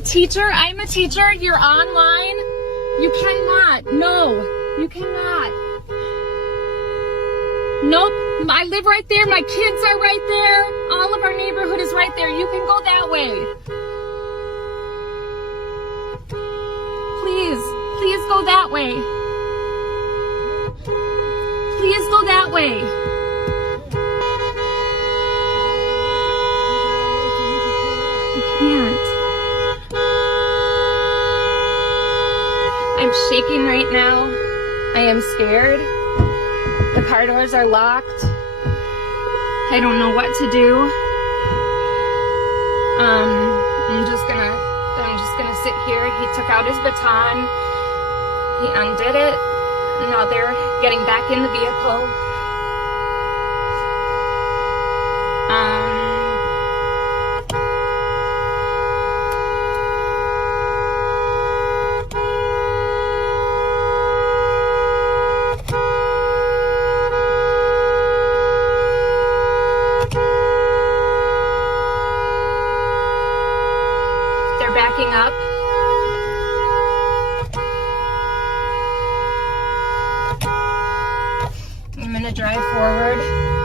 a teacher. I'm a teacher. You're online. You cannot. No, you cannot. Nope. I live right there. My kids are right there. All of our neighborhood is right there. You can go that way. Please go that way. Please go that way. I can't. I'm shaking right now. I am scared. The car doors are locked. I don't know what to do. I'm just gonna sit here. He took out his baton. He undid it. Now they're getting back in the vehicle. They're backing up. I'm gonna drive forward.